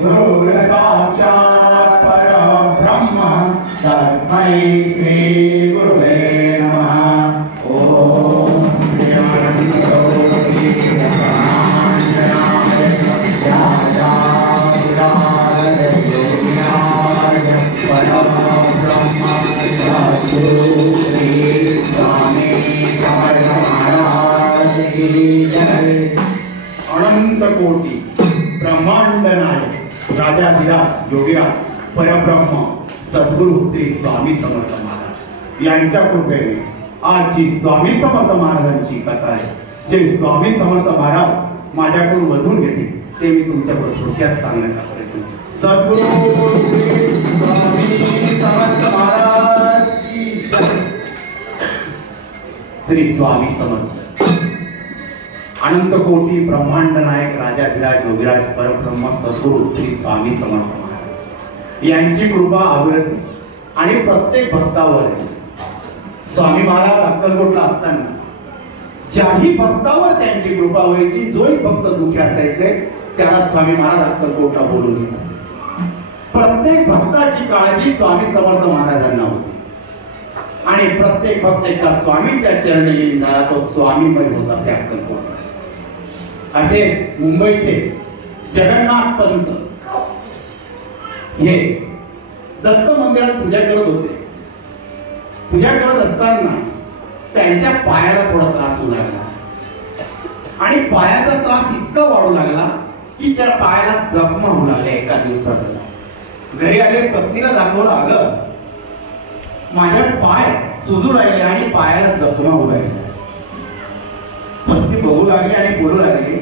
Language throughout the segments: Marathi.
गुरु साक्षात् परब्रह्म तस्मै श्री गुरुवे नमः। ओम अनंत कोटी ब्रह्मांड नायक राजाधिराज योगीराज परब्रह्म सद्गुरु श्री स्वामी समर्थ महाराज यांच्या कृपेने आजची स्वामी समर्थ महाराजांची कथा आहे। जे स्वामी समर्थ महाराज माझ्याकडून वधून घेते ते मी तुमच्याकडे थोडक्यात सांगण्याचा प्रयत्न सद्गुरु श्री स्वामी समर्थ महाराज की जय। श्री स्वामी समर्थ अनंत कोटी ब्रह्मांड नायक राजाधिराज योगीराज परब्रह्म सद्गुरु श्री स्वामी समर्थ महाराज यांची कृपा अविरत आणि प्रत्येक भक्तावर। स्वामी महाराज अक्कलकोटला असताना ज्याही भक्तावर त्यांची कृपा व्हायची, जोही भक्त दुःख्यात यायचे त्याला स्वामी महाराज अक्कलकोटला बोलून घेतात। प्रत्येक भक्ताची काळजी स्वामी समर्थ महाराजांना होती आणि प्रत्येक भक्त एकदा स्वामींच्या चरणी लीन झाला तो स्वामीमय होता त्या अक्कलकोटला। असे मुंबईचे जगन्नाथ पंत हे दत्त मंदिरात पूजा करत होते। पूजा करत असताना त्यांच्या पायाला थोडा त्रास होऊ लागला आणि पायाचा त्रास इतका वाढू लागला की त्या पायाला जखमा होऊ लागल्या। एका दिवसात घरी आले, पत्नीला दाखवलं, अगं माझ्या पाय सुजू राहिले आणि पायाला जखमा होऊ लागल्या। पत्नी बघू लागली आणि बोलू लागली,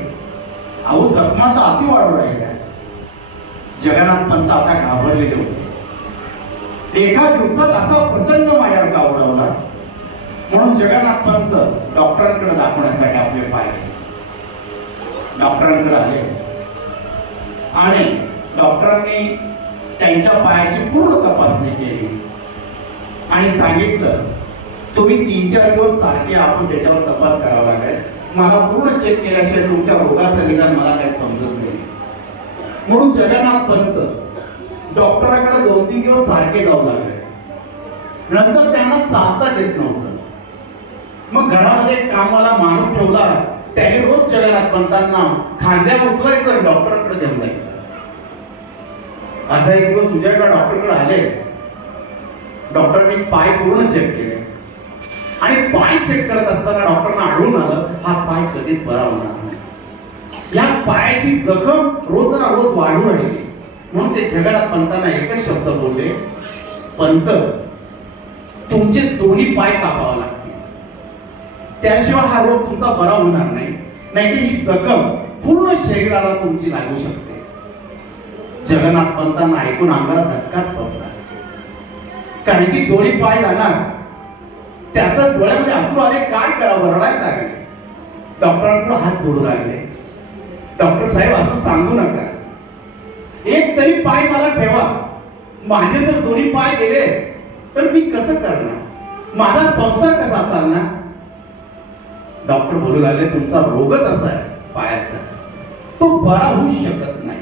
अहो जखमा तर अति वाढू राहिल्या। जगन्नाथ पंत आता घाबरलेले होते। एका दिवसात असा प्रसंग माझ्यावर का ओढवला म्हणून जगन्नाथ पंत डॉक्टरांकडे दाखवण्यासाठी आपले पाय डॉक्टरांकडे आले आणि डॉक्टरांनी त्यांच्या पायाची पूर्ण तपासणी केली आणि सांगितलं, तुम्ही 3-4 दिवस सारखे आपण त्याच्यावर तपास करावा लागेल, मला पूर्ण चेक केल्याशिवाय तुमच्या रोगाचं निदान मला काही समजत नाही। म्हणून जगन्नाथ पंत डॉक्टरांकडे 2-3 दिवस सारखे जाऊ लागले। नंतर त्यांना चालता येत नव्हतं। मग घरामध्ये कामाला माणूस ठेवला, त्याने रोज जगन्नाथ पंतांना खांद्यावर उचलायचं, डॉक्टरांकडे घेऊन जायचं। असा एक दिवस उजाडला, डॉक्टरकडे आले, डॉक्टरने पाय पूर्ण चेक केले आणि पाय चेक करत असताना डॉक्टरना आढळून आलं, हा पाय कधीच बरा होणार नाही। या पायाची जखम रोज ना रोज वाढू राहिली। म्हणून ते जगन्नाथ पंतांना एकच शब्द बोलले, पंत तुमचे दोन्ही पाय कापावे लागतील, त्याशिवाय हा रोग तुमचा बरा होणार नाही, नाहीतर ही जखम पूर्ण शरीराला तुमची लागू शकते। जगन्नाथ पंतांना ऐकून अंगाला धक्काच बसला, कारण की दोन्ही पाय जाणार। त्यातच डोळ्यामध्ये अश्रू आले, काय करावं, रडायला लागले। डॉक्टरांकडे हात जोडू लागले, डॉक्टर साहेब असं सांगू नका, एक तरी पाय मला ठेवा, माझे जर दोन्ही पाय गेले तर मी कसं करणार, माझा संसार कसा चालणार। डॉक्टर बोलू लागले, तुमचा रोगच असा आहे पायाचा, तो बरा होऊ शकत नाही,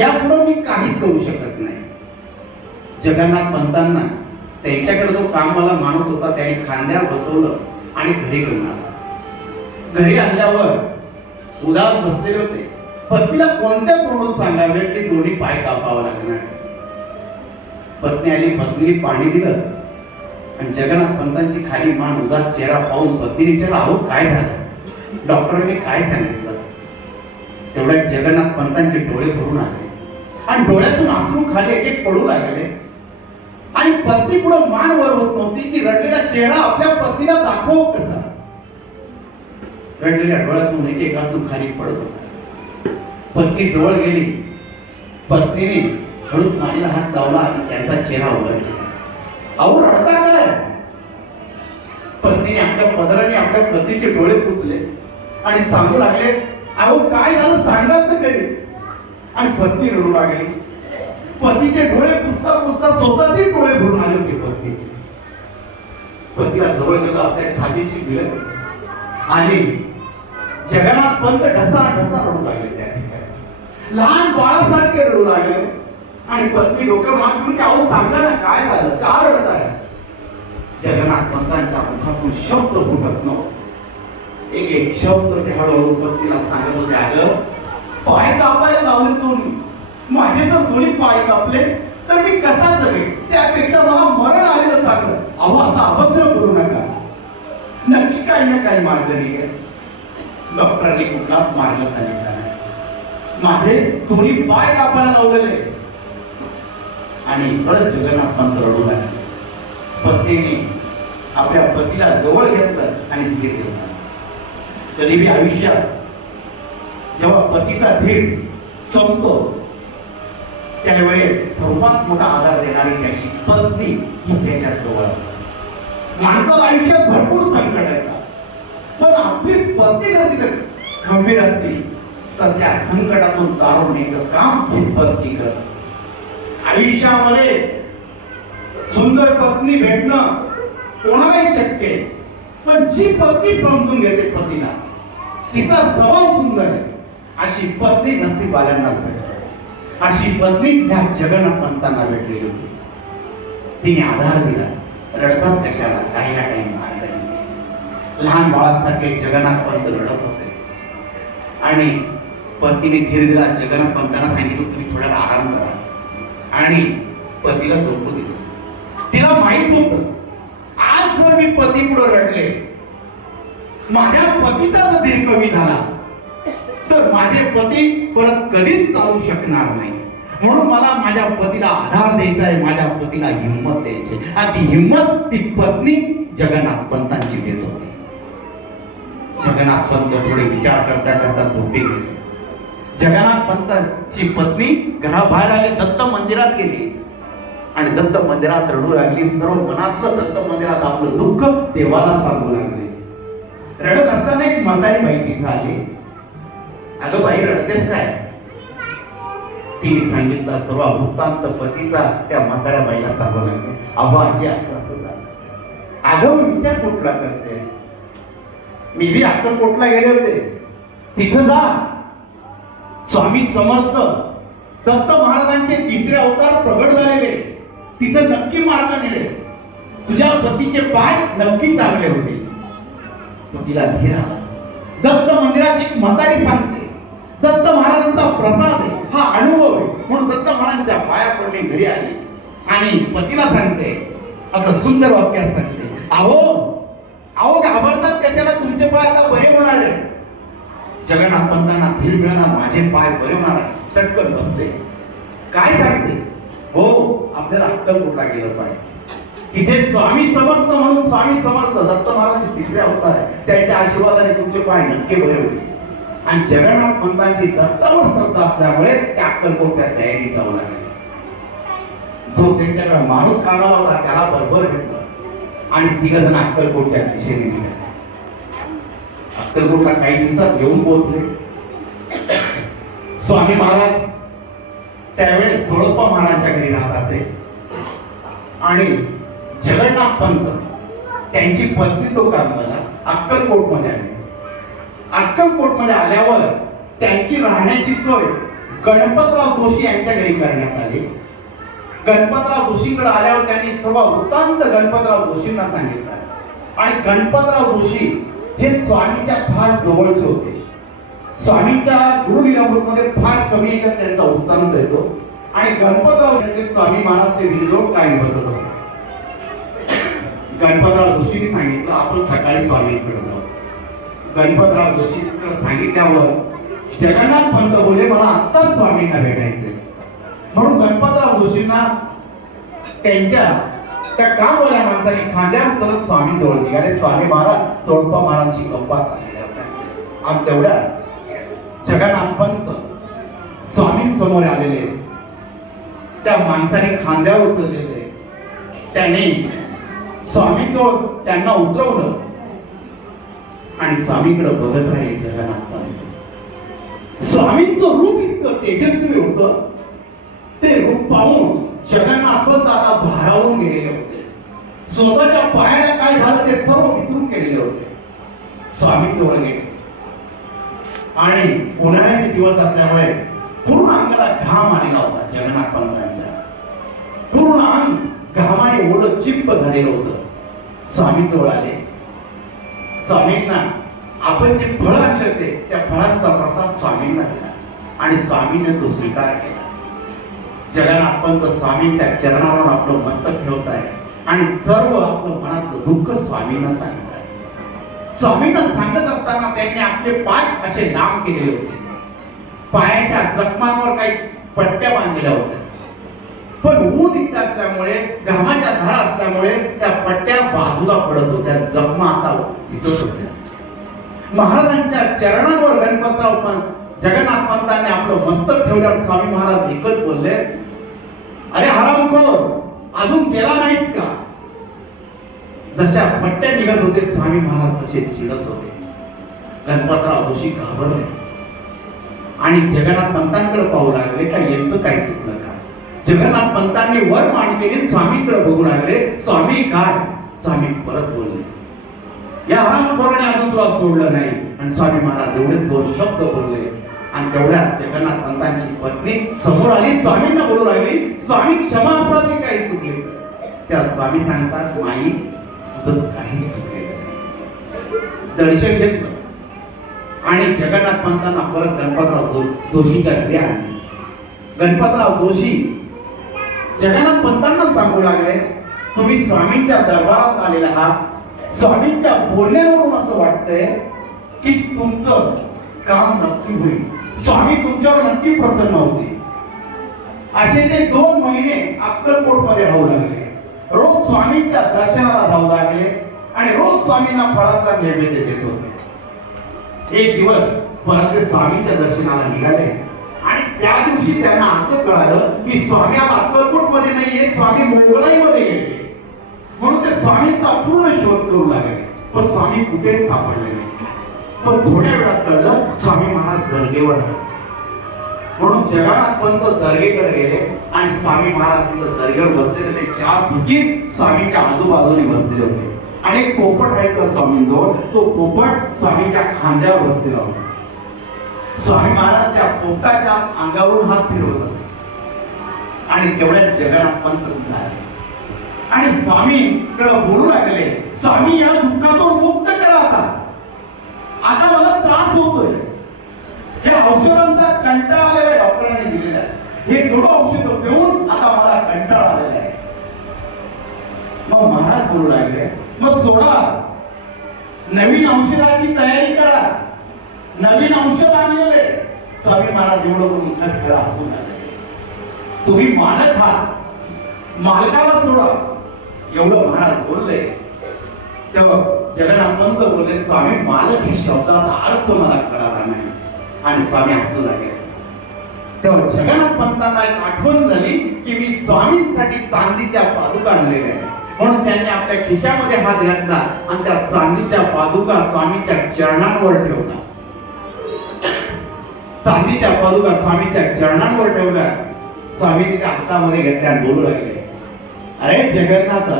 यापुढे मी काहीच करू शकत नाही। जगन्नाथ पंतांना त्यांच्याकडे जो कामवाला माणूस होता त्याने खांद्यावर बसवलं आणि घरी घेऊन आला। घरी आणल्यावर उदास बसलेले होते। पत्नीला कोणत्या तोंडून सांगावे की दोन्ही पाय कापावं लागणार। पत्नी आली, पत्नीने पाणी दिलं आणि जगन्नाथ पंतांची खाली मान, उदास चेहरा पाहून पत्नीने विचारलं, अहो काय झालं, डॉक्टरांनी काय सांगितलं। तेवढ्या जगन्नाथ पंतांचे डोळे भरून आले आणि डोळ्यातून अश्रू खाली एक एक पडू लागले आणि पत्नी पुढे मान वर होत नव्हती की रडलेला चेहरा आपल्या पत्नीला दाखव कसा। रडलेल्या डोळ्यातून एक एक अश्रू खाली पडत होता। पत्नी जवळ गेली, पत्नीने हळूच नाणीला हात लावला आणि त्यांचा चेहरा वर केला। अहो रडता काय? पत्नीने आपल्या पदराने आपल्या पतीचे डोळे पुसले आणि सांगू लागले, अहो काय झालं सांगायचं तरी। आणि पत्नी रडू लागली। पतीचे डोळे पुसता पुसता स्वतःचे डोळे भरून आले होते पत्नीचे। पतीला जवळ गेला, आपल्या छातीशी भिडत आणि जगन्नाथ पंत ढसा ढसा रडू लागले त्या ठिकाणी। लहान बाळासारखे रडू लागले आणि पत्नी डोकं मान करून की अहो सांगा ना काय झालं, का रडताय? जगन्नाथ पंतांच्या मुखातून शब्द फुटत नव्हते. एक शब्द ते हळूहळू पत्नीला सांगत होते, अगं पाय कापायला लावले तुम्ही, माझे तर दोन्ही पाय कापले तर मी कसा जगेन, त्यापेक्षा मला मरण आलेलं चांगलं. अहो असा अभद्र करू नका, नक्की काही ना काही मार्ग निघेल. डॉक्टरांनी कुठलाच मार्ग सांगितला नाही. माझे दोन्ही पाय कापायला लावलेले आणि परत जगन्नाथ पंत रडू लागले. पत्नीने आपल्या पतीला जवळ घेतलं आणि धीर दिला. कधी बी आयुष्यात जेव्हा पतीचा धीर संपतो त्यावेळेस सर्वात मोठा आधार देणारी त्याची पत्नी ही त्याच्या जवळ. माणसाला आयुष्यात भरपूर संकट येतात, पण आपली पत्नी जर तिथे खंबीर असते तर त्या संकटातून तारवण्याचं काम ही पत्नी करते. आयुष्यामध्ये सुंदर पत्नी भेटणं कोणालाही शक्य आहे, पण जी पत्नी समजून घेते पतीला, तिचा स्वभाव सुंदर आहे, अशी पत्नी नसीबवाल्यांना भेटते. अशी पत्नी त्या जगन्नाथ पंतांना भेटलेली होती. तिने आधार दिला. रडतात कशाला, काही ना काही मार्ग नाही. लहान बाळासारखे जगन्नाथ पंत रडत होते आणि पतीने धीर दिला. जगन्नाथ पंतांना सांगितलं तुम्ही थोडा आराम करा आणि पतीला झोपू दिलं. तिला माहित होतं आज जर मी पती पुढे रडले, माझ्या पतीचा जर धीर कमी झाला तर माझे पती परत कधीच चालू शकणार नाही. म्हणून मला माझ्या पतीला आधार द्यायचा आहे, माझ्या पतीला हिंमत द्यायची. आणि ती हिंमत ती पत्नी जगन्नाथ पंतांची देत होती. जगन्नाथ पंत थोडे विचार करता करता झोपी गेले. जगन्नाथ पंतांची पत्नी घराबाहेर आली, दत्त मंदिरात गेली आणि दत्त मंदिरात रडू लागली. सर्व मनातलं दत्त मंदिरात आपलं दुःख देवाला सांगू लागले. रडत असताना एक म्हातारी बाई तिथे आली. अगं बाई रडतेस काय? तिने सांगितलं सर्व वृत्तांत पतीचा त्या म्हाताऱ्या बाईला सांगू लागले. अहो आजी असं असं झालं. अगं मी विचार कुठला करते, मी बी अक्कलकोटला गेले होते, तिथं जा स्वामी समर्थ दत्त महाराजांचे तिसरे अवतार प्रगट झालेले, तिथं नक्की मार्ग मिळेल, तुझ्या पतीचे पाय नक्की चांगले होते. तिला धीर आला. दत्त मंदिरात एक म्हातारी सांगते दत्त महाराजांचा प्रसाद आहे, हा अनुभव आहे, म्हणून दत्त महाराजांच्या पाया पडणे घरी आली आणि पतीला सांगते असं सुंदर वाक्यात सांगते, अहो अहो घाबरतात कशाला, तुमचे पाय आता बरे होणार आहे. जगन्नाथ पंतांना धीर मिळाला, माझे पाय बरे होणार आहे. चटकन बसते. काय सांगते? हो आपल्याला अक्कलकोटला गेलं पाहिजे. तिथे स्वामी समर्थ म्हणून स्वामी समर्थ दत्त महाराजांचे तिसरे अवतार आहे, त्यांच्या आशीर्वादाने तुमचे पाय नक्की बरे होईल. आणि जगन्नाथ पंतांची दत्तावर श्रद्धा असल्यामुळे त्या अक्कलकोटच्या तयारी जाऊ लागली. जो त्यांच्याकडे माणूस कामाला होता त्याला बरोबर घेतलं आणि तिघ जण अक्कलकोटच्या दिशेने निघाले. अक्कलकोटला काही दिवसात येऊन पोहोचले. स्वामी महाराज त्यावेळेस थोडप्पा महाराजांच्या घरी राहतात ते आणि जगन्नाथ पंत त्यांची पत्नी तो कामाला अक्कलकोट मध्ये आली. अक्कलकोट मध्ये आल्यावर त्यांची राहण्याची सोय गणपतराव जोशी यांच्या घरी करण्यात आली. गणपतराव जोशींकडे आल्यावर त्यांनी सर्व वृत्तांत गणपतराव जोशींना सांगितलं आणि गणपतराव जोशी हे स्वामीच्या फार जवळचे होते. स्वामींच्या गुरुलीलामृतमध्ये फार कमी याच्यात त्यांचा वृत्तांत येतो आणि गणपतराव यांचे स्वामी महाराजचे विजोड कायम बसत होते. गणपतराव जोशींनी सांगितलं आपण सकाळी स्वामींकडे जाऊ. गणपतराव जोशींकडे सांगितल्यावर जगन्नाथ पंत बोले मला आत्ताच स्वामींना भेटायचे. म्हणून गणपतराव जोशींना त्यांच्या त्या कामवाल्या माणसाने खांद्यावर उचलत स्वामी जवळ निघाले. स्वामी महाराज चोडप्पा महाराजांची गप्पा चालल्या होत्या आणि तेवढ्या जगन्नाथ पंत स्वामींसमोर आलेले. त्या माणसाने खांद्यावर उचललेले, त्याने स्वामीजवळ त्यांना उतरवलं आणि स्वामीकडे बघत राहिले जगन्नाथ पंत. स्वामींचं रूप इतकं तेजस्वी होतं, ते रूप पाहून जगन्नाथ पंत आता भारावून गेलेले होते. स्वतःच्या पायाला काय झालं ते सर्व विसरून गेलेले होते. स्वामी जवळ गेले आणि उन्हाळ्याचे दिवस असल्यामुळे पूर्ण अंगाला घाम आलेला होता जगन्नाथ पंतांच्या. पूर्ण अंग घामाने ओलं चिप्प झालेलं होतं. स्वामी जवळ आले. स्वामींना आपण जे फळ आणले होते त्या फळांचा प्रसाद स्वामींना दिला आणि स्वामींनी तो स्वीकार केला. जगन्नाथ पंत स्वामींच्या चरणावर आपलं मस्तक ठेवत आहे आणि सर्व आपलं मनाचं दुःख स्वामींना सांगत आहे. स्वामींना सांगत असताना त्यांनी आपले पाय असे लांब केले होते. पायाच्या जखमांवर काही पट्ट्या बांधलेल्या होत्या, पण ऊन इतकं असल्यामुळे घामाच्या धारा असल्यामुळे त्या पट्ट्या बाजूला पडत होत्या. जखमा आता दिसत होत्या. महाराजांच्या चरणांवर गणपतराव जगन्नाथ पंतांनी आपलं मस्तक ठेवल्यावर स्वामी महाराज एकच बोलले, अरे हरामखोर, अजून गेला नाहीस का? जशा पट्ट्या निघत होते स्वामी महाराज तसे चिडत होते. गणपतराव जोशी घाबरले आणि जगन्नाथ पंतांकडे पाहू लागले का यांचं काय चुकलं का? जगन्नाथ पंतांनी वर मान केली, स्वामींकडे बघू लागले. स्वामी काय? स्वामी परत बोलले, या हरामखोराने अजून तुला सोडलं नाही. आणि स्वामी महाराज एवढेच दोन शब्द बोलले आणि तेवढ्यात जगन्नाथ पंतांची पत्नी समोर आली, स्वामींना बोलू लागली, स्वामी क्षमा असावी काही चुकले. त्या स्वामी सांगतात, माई तुझं काही चुकलेलं नाही. दर्शन घेतलं आणि जगन्नाथ पंतांना परत गणपतराव जोशीच्या घरी आणले. गणपतराव जोशी जगन्नाथ पंतांना सांगू लागले, तुम्ही स्वामींच्या दरबारात आलेला आहात. स्वामींच्या बोलण्यावरून असं वाटतंय की तुमचं काम नक्की होईल. स्वामी तुमच्यावर नक्की प्रसन्न होते. असे ते 2 महिने अक्कलकोट मध्ये राहू लागले. रोज स्वामींच्या दर्शनाला जाऊ लागले आणि रोज स्वामींना फळाचा नैवेद्य देत होते. एक दिवस परत ते स्वामींच्या दर्शनाला निघाले आणि त्या दिवशी त्यांना असं कळालं की स्वामी आता अक्कलकोट मध्ये नाहीये, स्वामी मोगलाई मध्ये गेले. म्हणून ते स्वामींचा पूर्ण शोध करू लागले, पण स्वामी कुठेच सापडले नाही. पण थोड्या वेळात कळलं स्वामी महाराज दर्गेवर आहेत. म्हणून जगन्नाथ पंत दर्गेकडे गेले आणि स्वामी महाराज तिथं दर्गेवर बसलेले. ते 4 फुकीत स्वामींच्या आजूबाजूने बसलेले होते आणि एक पोपट राहायचा स्वामींजवळ. तो पोपट स्वामींच्या खांद्यावर बसलेला होता. स्वामी महाराज त्या पोपटाच्या अंगावरून हात फिरवत होते आणि तेवढ्यात जगन्नाथ पंत झाले आणि स्वामींकडे बोलू लागले, स्वामी या दुःखातून मुक्त करा. आता मला त्रास होतोय. हे औषधांचा कंटाळा आलेला डॉक्टरांनी दिलेला आहे. हे एवढं औषध पिऊन आता मला कंटाळा आलेला आहे. मग महाराज बोलू लागले, मग सोडा, नवीन औषधाची तयारी करा. नवीन औषध आणलेले. स्वामी महाराज एवढं बोलून खरखर हसून लागले, तुम्ही मालक आहात, मालकाला सोडा. एवढं महाराज बोलले तेव्हा जगन्नाथ पंत बोलले, स्वामी मालक हे शब्दाचा अर्थ मला कळाला नाही. आणि स्वामी हसू लागले. तेव्हा जगन्नाथ पंतांना एक आठवण झाली की मी स्वामींसाठी चांदीच्या पादुका आणलेल्या आहेत. म्हणून त्यांनी आपल्या खिशामध्ये हात घातला आणि त्या चांदीच्या पादुका स्वामींच्या चरणांवर ठेवला. चांदीच्या पादुका स्वामींच्या चरणांवर ठेवल्या. स्वामींनी त्या हातामध्ये घेतल्या आणि बोलू लागले, अरे जगन्नाथ,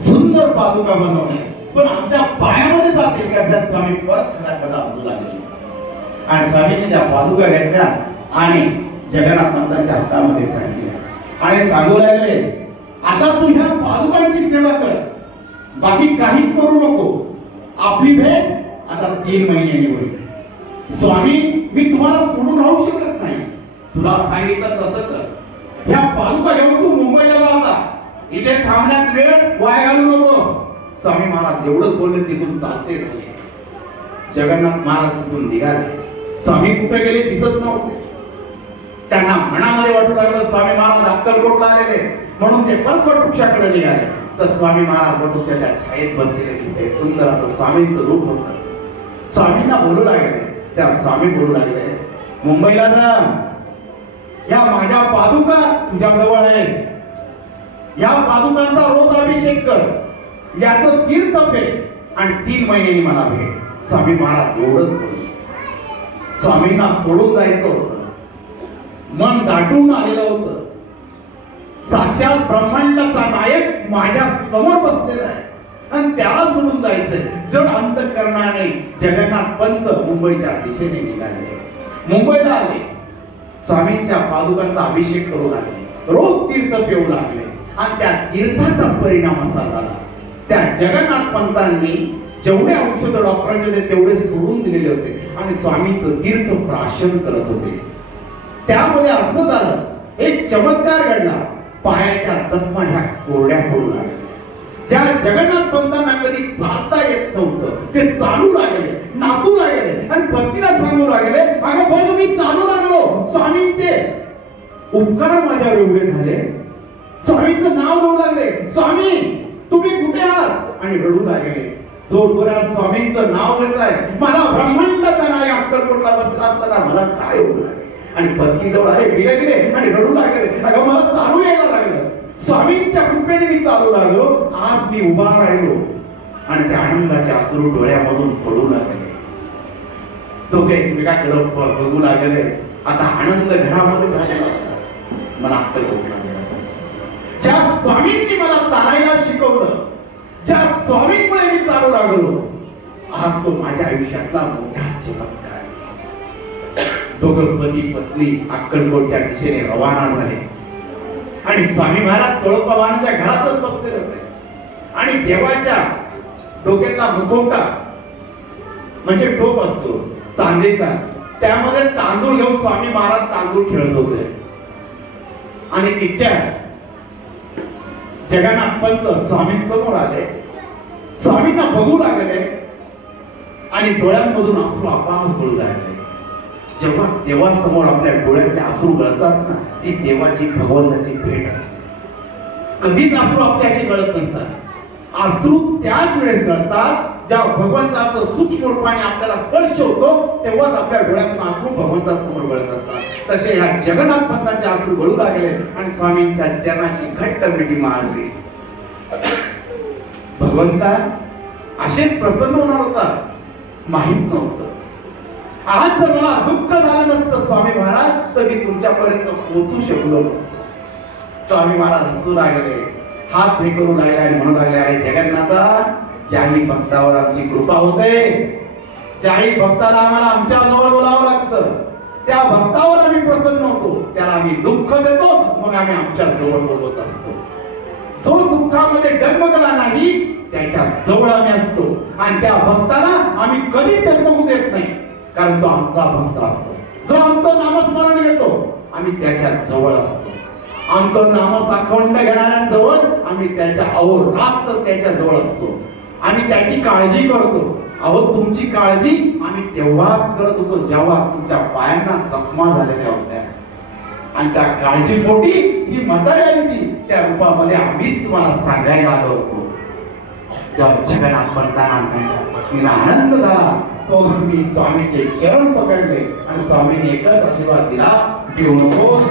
सुंदर पादुका बनवणे, पण आमच्या पायामध्ये जातील का? त्या स्वामी परत कदा असू लागले आणि स्वामींनी त्या पादुका घेतल्या आणि जगन्नाथ पंतांच्या हातामध्ये टाकल्या आणि सांगू लागले, आता तू ह्या पादुकांची सेवा कर, बाकी काहीच करू नको. आपली भेट आता 3 महिन्यांनी होईल. स्वामी, मी तुम्हाला सोडून राहू शकत नाही. तुला सांगितलं तसं कर. ह्या पादुका घेऊन तू मुंबईला जा. इथे थांबण्यात वेळ वाया घालू नकोस. स्वामी महाराज एवढंच बोलले, तिथून चालते झाले. जगन्नाथ महाराज तिथून निघाले. स्वामी कुठे गेले दिसत नव्हते. त्यांना मनामध्ये वाटू लागलं स्वामी महाराज अक्कलकोटला आलेले, म्हणून ते पण वटवृक्षाकडे निघाले. तर स्वामी महाराज वटवृक्षाच्या छायेत बसलेले दिसते. सुंदर असं स्वामींचं रूप होतं. स्वामींना बोलू लागले. त्या स्वामी बोलू लागले, मुंबईला जा, या माझ्या पादुका तुझ्या जवळ आहे. या पादुकांचा रोज अभिषेक कर, याचं तीर्थ फेक आणि 3 महिन्यांनी मला भेट. स्वामी महाराज एवढंच बोलले. स्वामींना सोडून जायचं होतं. मन दाटून आलेलं होतं. साक्षात ब्रह्मांडाचा नायक माझ्या समोर बसलेला आहे आणि त्याला सोडून जायचंय. जड अंतःकरणाने जगन्नाथ पंत मुंबईच्या दिशेने निघाले. मुंबईला आले. स्वामींच्या पादुकांचा अभिषेक करू लागले, रोज तीर्थ पिऊ लागले आणि त्या तीर्थाचा परिणाम असा झाला, त्या जगन्नाथ पंतांनी जेवढे औषध डॉक्टरांचे होते तेवढे सोडून दिलेले होते आणि स्वामींचं तीर्थ प्राशन करत होते. त्यामध्ये असं झालं, एक चमत्कार घडला. पायाच्या जखमा ह्या कोरड्या पडू लागल्या. ज्या जगन्नाथ पंतांना कधी चालता येत नव्हतं ते चालू लागले, नाचू लागले आणि पत्नीला सांगू लागले, अगं बघ मी चालू लागलो, स्वामींचे उपकार माझ्यावर एवढे झाले. स्वामींचं नाव घेऊ लागले, स्वामी तुम्ही कुठे आहात, आणि रडू लागले. जोरजोरात स्वामींचं नाव घेत आहे, मला ब्रह्मांड नाही अक्कलकोटला बसला असताना मला काय होऊ लागले. आणि पत्नी जवळ आले, बिलगले आणि रडू लागले, अगं मला चालू यायला लागलं, स्वामींच्या कृपेने मी चालू लागलो, आज मी उभा राहिलो. आणि त्या आनंदाचे अश्रू डोळ्यामधून पडू लागले. दोघे एकमेकाकडे बघू लागले. आता आनंद घरामध्ये झालेला होता. मला अक्कलकोटला गेला पाहिजे. ज्या स्वामींनी मला चालायला शिकवलं, ज्या स्वामींमुळे मी चालू लागलो, आज तो माझ्या आयुष्यातला मोठा चमत्कार. दोघं पती पत्नी अक्कलकोटच्या दिशेने रवाना झाले आणि स्वामी महाराज चोळप्पावांच्या घरातच बसलेले होते. आणि देवाच्या डोक्याचा मुखवटा म्हणजे टोप असतो चांदीचा, त्यामध्ये तांदूळ घेऊन स्वामी महाराज तांदूळ खेळत होते. आणि तितक्या जगन्नाथ पंत स्वामी समोर आले, स्वामींना बघू लागले आणि डोळ्यांमधून अश्रू आपोआप गळू लागले. जेव्हा देवासमोर आपल्या डोळ्यातले अश्रू गळतात ना, ती देवाची भगवंताची भेट असते. कधीच अश्रू आपल्याशी गळत नसतात. अश्रू त्याच वेळेस गळतात ज्या भगवंताचं सूक्ष्म रूपाने आपल्याला स्पर्श होतो, तेव्हाच आपल्या डोळ्यातून अश्रू भगवंतासमोर गळत असतात. तसे ह्या जगन्नाथ पंतांचे अश्रू गळू लागले आणि स्वामींच्या चरणाशी घट्ट मिठी मारली. भगवंता असेच प्रसन्न होणार होता माहित नव्हतं. आज जर मला दुःख झालं नसतं स्वामी महाराज, तर मी तुमच्यापर्यंत पोहोचू शकलो नसतो. स्वामी महाराज हसू लागले, हात हे करू लागले आणि म्हणू लागले, अरे जगन्नाथा, ज्याही भक्तावर आमची कृपा होते, ज्याही भक्ताला आम्हाला आमच्या जवळ बोलावं लागतं, त्या भक्तावर आम्ही प्रसन्न होतो, त्याला आम्ही दुःख देतो, मग आम्ही आमच्या जवळ बोलवत असतो. जो दुःखामध्ये डगमगला नाही त्याच्या जवळ आम्ही असतो आणि त्या भक्ताला आम्ही कधी डगमगू देत नाही, कारण तो आमचा भक्त असतो. जो आमचं नामस्मरण घेतो आम्ही त्याच्या जवळ असतो. आमचं नाम अखंड घेणाऱ्यांजवळ आम्ही त्याच्या अहोरात्र त्याच्या जवळ असतो. आम्ही त्याची काळजी करतो. अहो तुमची काळजी आम्ही तेव्हाच करत होतो जेव्हा तुमच्या पायांना जखमा झालेल्या होत्या आणि त्या काळजीपोटी जी म्हातारी आली ती त्या रूपामध्ये आम्हीच तुम्हाला सांगायला आलो होतो. तेव्हा जगन्नाथ पंतांना त्यांच्या पत्नीला आनंद झाला. तो मी स्वामीचे चरण पकडले आणि स्वामीने एकच आशीर्वाद दिला, देऊ नकोस.